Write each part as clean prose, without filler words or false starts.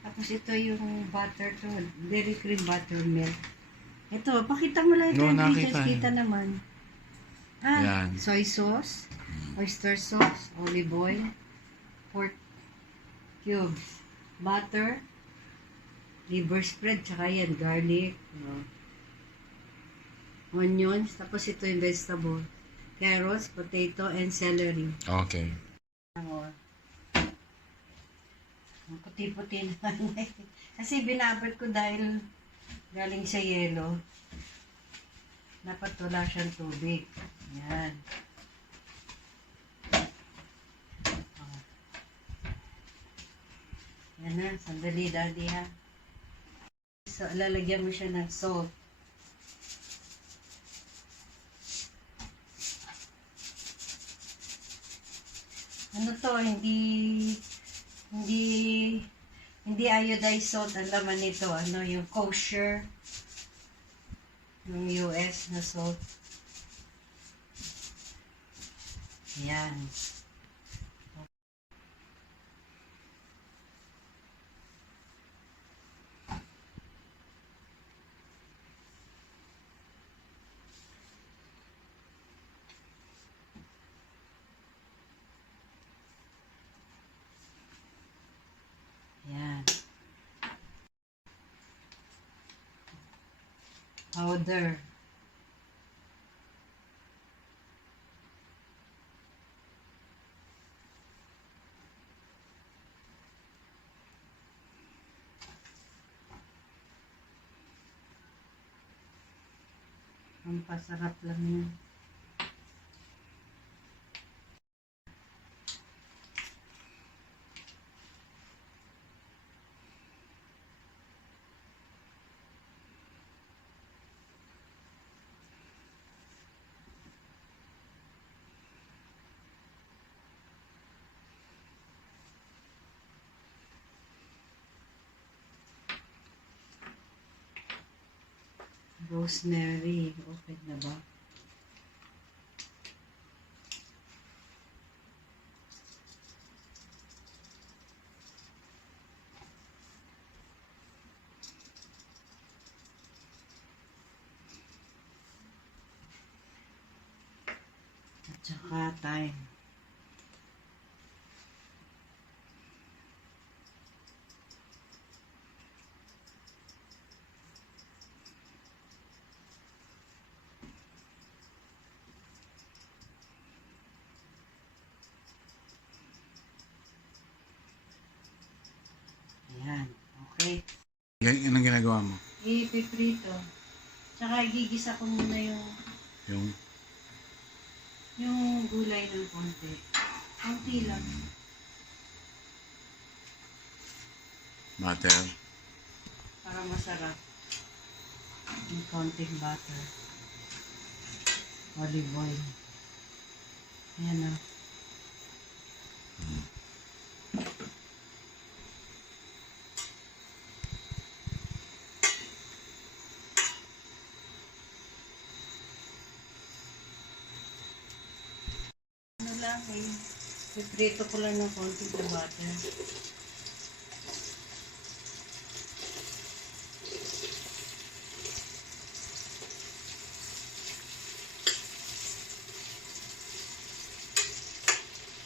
Tapos ito yung butter to, dairy cream buttermilk. Ito, pakita mo lang ito. No, Ingredients, nakita. kita naman. Ah, Yan. soy sauce, oyster sauce, olive oil, pork cubes, butter, liver spread, tsaka yan, garlic, onions, tapos ito yung vegetable, carrots, potato, and celery. Okay. Ang puti-puti naman. Kasi binabad ko dahil galing sa yelo. Dapat wala siyang tubig. Yan. Yan na, sandali daddy ha. So, lalagyan mo siya ng salt. Ano to, hindi iodized salt ang laman nito. Ano, yung kosher, yung US na salt. Yan. Yan. Powder. Ang pasarap lang yan. Rosemary. Okay na ba? At saka thyme. Ayan. Okay. Anong ginagawa mo? Ipiprito. Tsaka igigisa ko muna Yung yung gulay ng konti. Konti lang. butter. Para masarap. Yung konting butter. Olive oil. Ayan na. Ano lang eh. Piprito ko lang ng konti sa butter.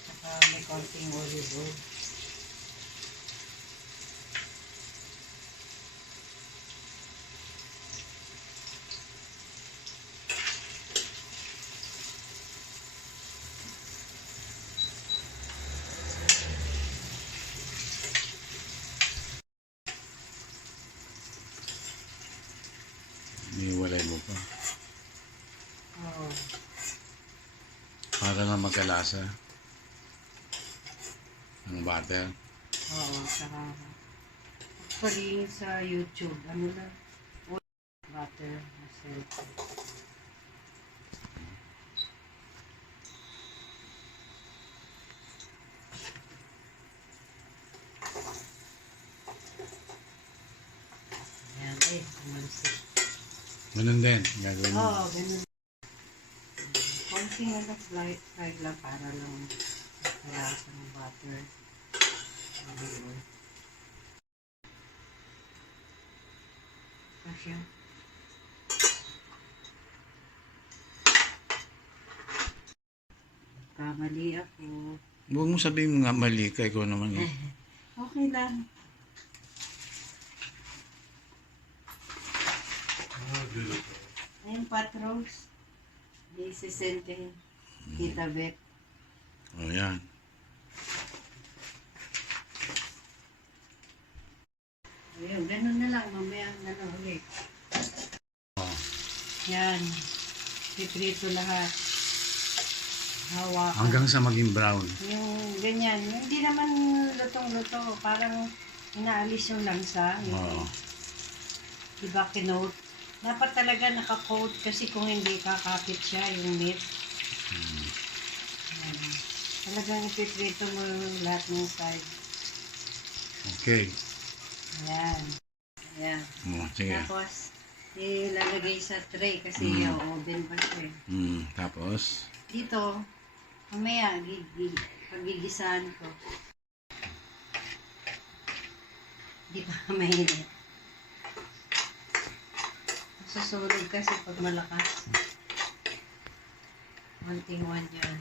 Saka may konting olive oil. Iniwalay mo pa. Oo. Para nga magkalasa. Ang butter. Oo. Saka actually sa YouTube, ano lang, butter, cellphone. Ayan, kumansip. Ganun din. Gagawin mo. Oo, ganun. Konting ano, fried lang para lang makalasa ng butter. Olive oil. siya. Kamali ako. Huwag mo sabihin nga mali ka, ikaw naman. Eh. Okay lang. Ayun, Patros. Di 60. Tita Bet. O yan. Ayun, ganun na lang. Mamaya na lang ulit. Oh. Yan. Piprito lahat. Hawakan. Hanggang sa maging brown. Yung ganyan. Hindi naman lutong-luto. Parang inaalis yung lansa. Yung, Oo. diba kinote? Dapat talaga naka-coat kasi kung hindi kakapit siya yung meat. Yan. Talagang ipiprito mo yung lahat ng side. Okay. Ayan. Ayan. Sige. Tapos, ilalagay sa tray kasi yung oven pa siya. Tapos, Dito, mamaya, pagigisahan ko. Di pa mainit. Susunod kasi pag malakas. One yan.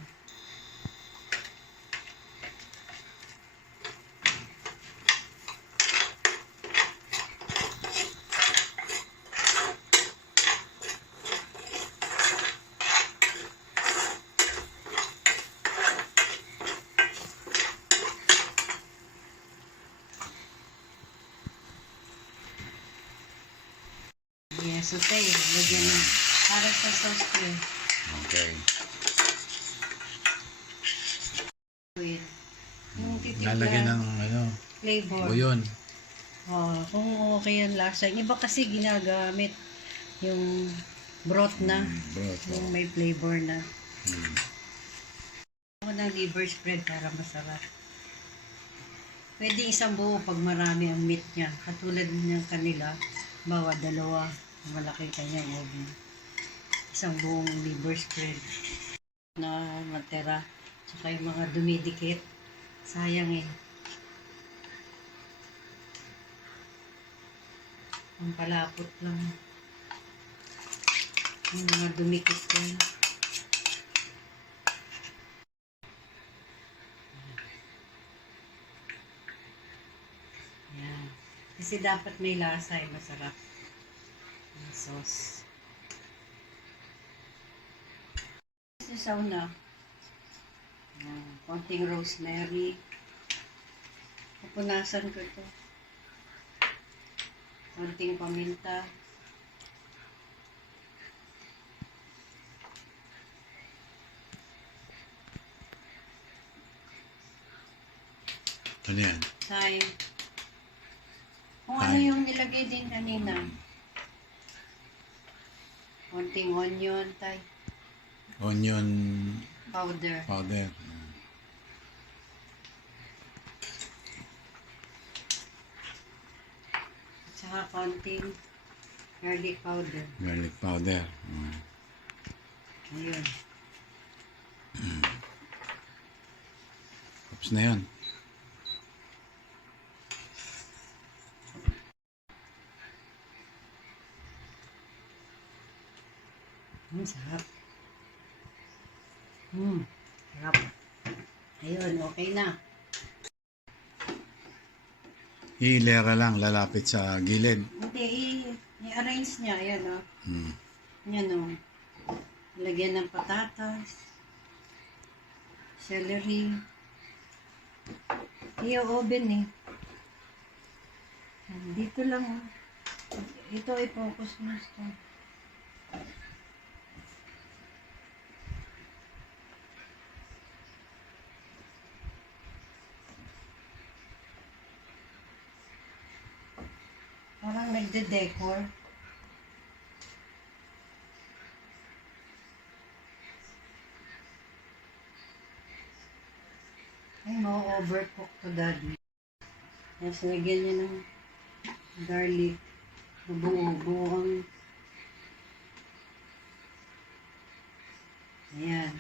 Yes, okay. Lagyan mo. Para sa sauce ko eh. okay. Yung Lalagyan titimpla, ng ano, flavor. buyon. Oh, kung okay ang lasa. Yung iba kasi ginagamit yung broth na. Broth. Yung may flavor na. Hmm. Ako ng liver spread para masarap. Pwede isang buo pag marami ang meat niya. Katulad ng kanila, bawa dalawa. Malaki kanyang oven. Isang buong liver spread na matera. Tsaka yung mga dumidikit. Sayang eh. Ang palapot lang. Yung mga dumikit yan. Yan. Kasi dapat may lasa eh. Masarap. Yung sauce. Sa sauna. Konting rosemary. Pupunasan ko ito. Konting paminta. Ano yan? Thyme. Kung ano Thyme. yung nilagay din kanina. Konting onion, thyme Onion powder. powder. Tsaka konting garlic powder. Garlic powder. Ayun. Tapos na yan. Sarap. Sarap. Ayun, okay na. Hilera lang, lalapit sa gilid. Hindi, i-arrange niya. Ayan, o. Yan, o. Lagyan ng patatas. Celery. I-oven eh. Dito lang, o. Ito, i-focus mo ito. Parang nagde-decor. Ay, ma-overcook to daddy. Tapos lagyan niya ng garlic. Buo-buo ang... Ayan.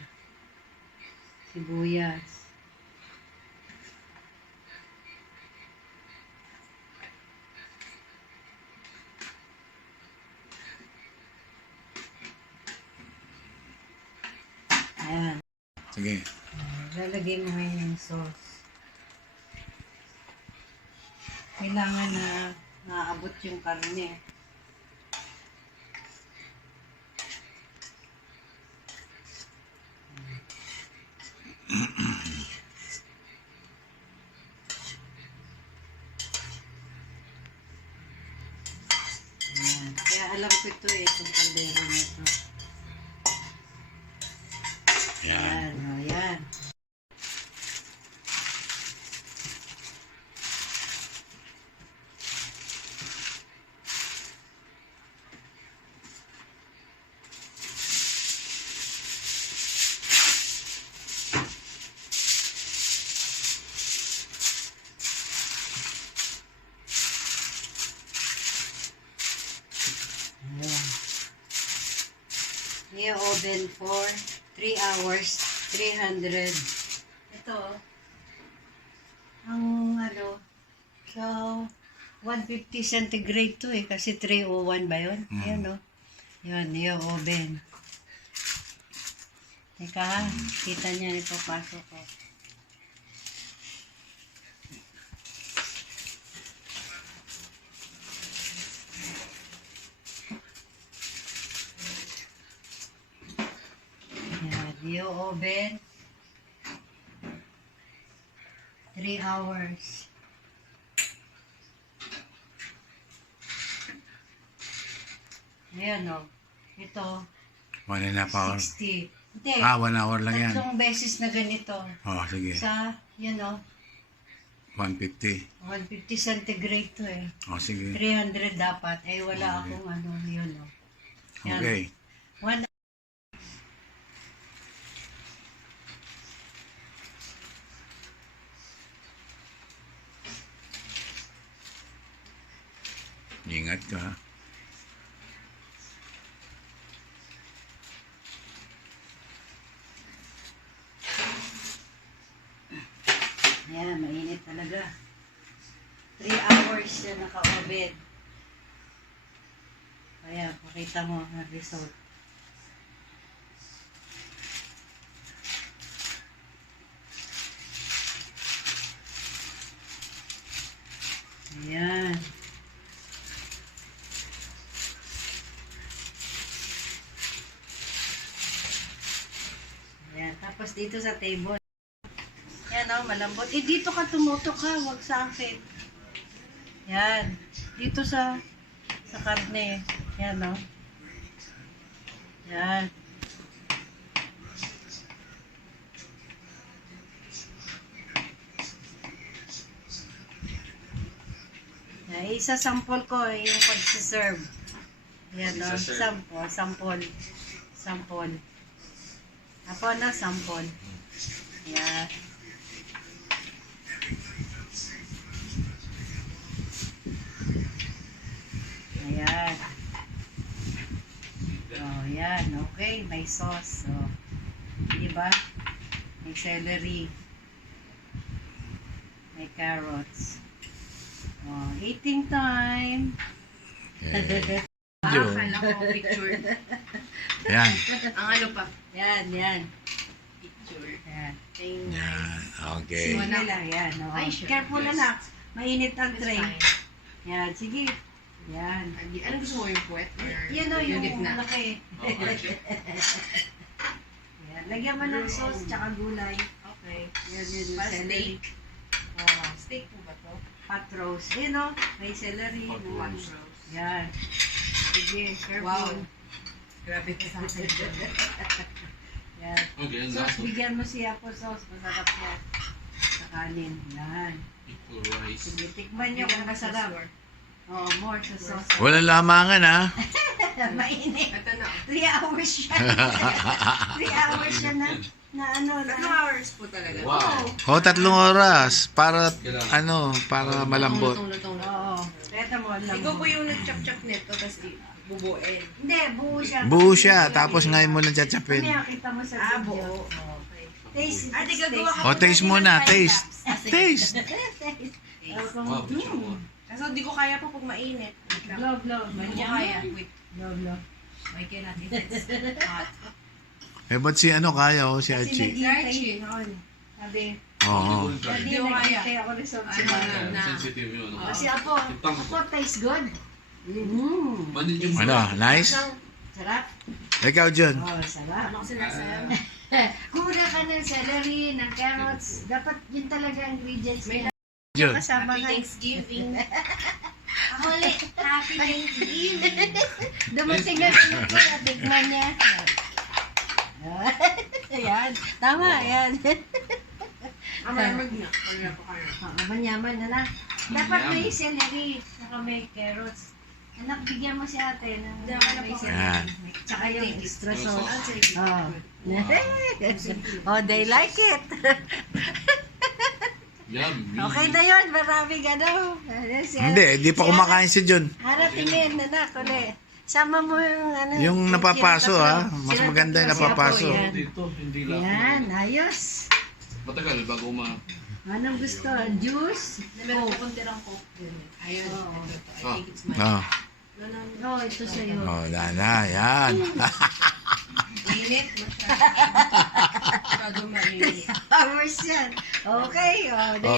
Sibuyas. Sige. Lalagay mo ngayon yung sauce. Kailangan na naabot yung karne. Ayan. Kaya alam ko ito eh, itong kaldero nito. Yan. Ayan, o yan. Ayan. Yung oven for 3 hours, 300. Ito, ang ano, so, 150 centigrade to eh, kasi 301 ba yun? Ayan o. Yun, yung oven. Teka ha, kita niya, ipapasok ko. Yan, yung oven. 3 hours. Ayan o. Ito, 1.5 hour. 60. Hindi, 1 hour lang yan. tatlong beses na ganito. Oh, sige. Sa, yan o, 150. 150 centigrade to eh. Oh, sige. 300 dapat. Eh, wala akong ano, yun o. Yan. Okay. One. Ingat ka. Ha? Ayan, mainit talaga. 3 hours siya naka-oven. Ayan, pakita mo ang result. Ayan. Ayan, tapos dito sa table. Yan o, malambot. Eh, dito ka tumutok ha, wag sa akin. Yan. Dito sa karne. Yan o. Yan. Yan. Isa-sample ko yung pag-serve. Yan o, sample. Sample. Ako na, sample. Yan. Ayan. Oh, yan. Okay, may sauce. So, diba? May celery. May carrots. Oh, eating time. Okay. Akala ko picture. Yan. Ang ano pa? Yan, yan. Picture. Yan. Thank Yan. Okay. Sige lang, yan. Oh. Ay, sure. Careful Yes. na. Mainit ang It's tray. fine. Yan, sige. Yan. Ano gusto mo, yung puwet? Or Yan o, yung gitna? malaki. Okay. Yan. Lagyan mo ng sauce tsaka gulay. Okay. Yan, yun. Para Celery. steak. Oh, steak po ba to? Hot roast. Yan o. May celery. Hot no. roast. Yan. Sige, careful. Wow. Grabe ka sa akin. Yan. Sauce, bigyan mo siya po sauce. Masarap yan. Sa kanin. Yan. Sige, tikman nyo kung masarap. Oh, more sa sauce. Walang lamangan ha. Mainit. Ito na. 3 hours siya. 3 hours siya na ano na. 3 hours po talaga. Wow. O, 3 oras. Para, para malambot. Lutong-lutong na. Oo. Kaya mo, alam Ikaw mo. po yung nag-chop-chop nito, tapos bubuin. Hindi, buo siya. Buo siya. Tapos ngayon mo lang tsatsapin. Mamaya kita mo sa video. Buo. Okay. Taste. Ate, gagawa ka O, taste muna. Taste. Taste. Kaso di ko kaya po pag mainit. Blow, blow. Hindi ko kaya. Wait. Blow, blow. I cannot eat it. It's hot. Eh, ba't si ano kaya si Kasi Archie? Archie. Sabi, Oo. hindi ko kaya ako results Ano, na. Sensitive yun. Ano? Kasi ako taste good. Manid yung Ano, nice? Sarap. Ikaw, John. Oh, sarap. Ano kasi nasa Kura ka ng celery, ng carrots. Dapat yun talaga ingredients. May John. kasama Happy ka. Thanksgiving. Ako ulit. Happy Thanksgiving. Dumating na rin ko. Tignan niya. Ayan. Tama, ayan. Malamag na. Wala pa kayo. Manyaman na na. Dapat may celery. Saka may carrots. Anak, bigyan mo si ate ng Diyan ka na may po. Yan. Tsaka yung extra sauce. Ang sige. Oh. Oh, they like it. Yum. Okay na yun. Maraming ano. Ayan, si Hindi pa kumakain si John. Ara, tingin, anak, uli. Sama mo yung ano. Yung napapaso, ha? Mas maganda yung napapaso. Yan. Dito, hindi lang. Yan, ayos. Matagal bago Anong gusto? Juice? Meron ko kontirang coke din. Ayun. Oo. Ito. I think it's mine. Oh, Oh, ito sa'yo. oh, na, yan. Init. Masyado mainit. Hours yan. Okay. Oh,